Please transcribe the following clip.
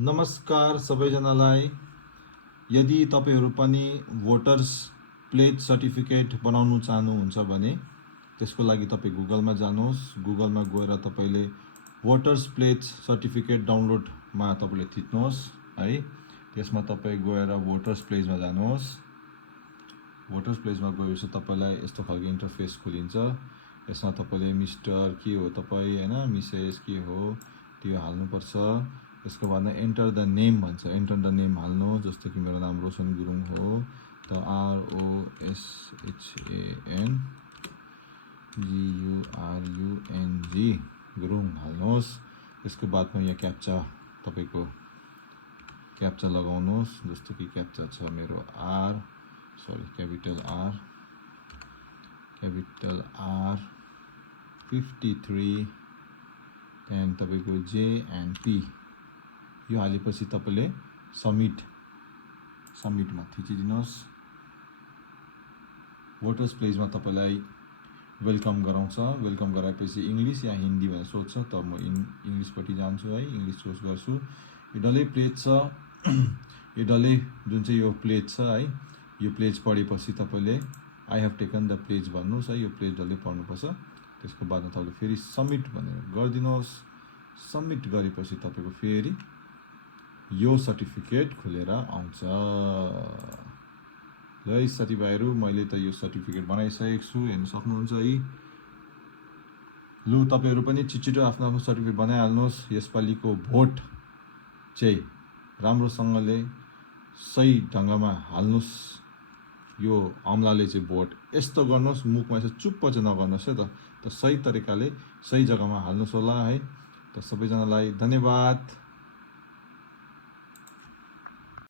नमस्कार सबैजनालाई। यदि तपाईहरु पनि भोटर्स प्लेज सर्टिफिकेट बनाउन चाहनुहुन्छ भने त्यसको लागि तपाई गुगलमा जानुहोस्। गुगलमा गएर तपाईले भोटर्स प्लेज सर्टिफिकेट डाउनलोड मा तपाईले थिच्नुहोस् है। त्यसमा तपाई गएर भोटर्स प्लेजमा जानुहोस्। भोटर्स प्लेजमा गएपछि तपाईलाई यस्तो खालको इन्टरफेस खोलिन्छ। यसमा तपाईले मिस्टर के हो तपाई हैन, मिसेस के हो त्यो हाल्नु पर्छ। यसको बादमा एन्टर द नेम भन्छ। एन्टर द नेम हाल्नु। जस्तो कि मेरो नाम रोशन गुरुङ हो। त ROSHANGURUNG गुरुङ हाल्नुहोस्। यसको बादमा यहाँ क्याप्चा तपाईको क्याप्चा लगाउनुहोस्। जस्तो कि क्याप्चा छ मेरो क्यापिटल R 53 त्यहाँदेखि तपाईको J and P यो हालेपछि तपाईले सबमिटमा थिचिदिनुहोस्। भोटर्स प्लेजमा तपाईलाई वेलकम गराउँछ। वेलकम गराएपछि इंग्लिश या हिन्दी भनेर सोध्छ। त म इंग्लिश पट्टि जान्छु है। इंग्लिश चुज गर्छु। यो डल्लै प्लेज छ। यो डल्लै जुन चाहिँ यो प्लेज छ है, यो प्लेज पढेपछि तपाईले I have taken the pledge भन्नुस् है। यो प्लेज डल्लै पढ्नुपर्छ। त्यसको बादमा तपाईले फेरि सबमिट भनेर गरिदिनुहोस्। सबमिट गरेपछि तपाईको फेरि यो सर्टिफिकेट खुलेर आउँछ। ल साथीभाइहरु, मैले त यो सर्टिफिकेट बनाइसकेको छु, हेर्न सक्नुहुन्छ है। लु तपाईहरु पनि छिटो आफ्नो आफ्नो सर्टिफिकेट बनाइहाल्नुहोस्। यसपालिको भोट चाहिँ राम्रोसँगले सही ढंगमा हाल्नुहोस्। यो अमलाले चाहिँ भोट यस्तो गर्नुहोस्, मुखमा चाहिँ चुप्प चाहिँ नगर्नुहोस् है त सही तरिकाले सही जग्गामा हाल्नुहोस् होला है। त सबैजनालाई धन्यवाद।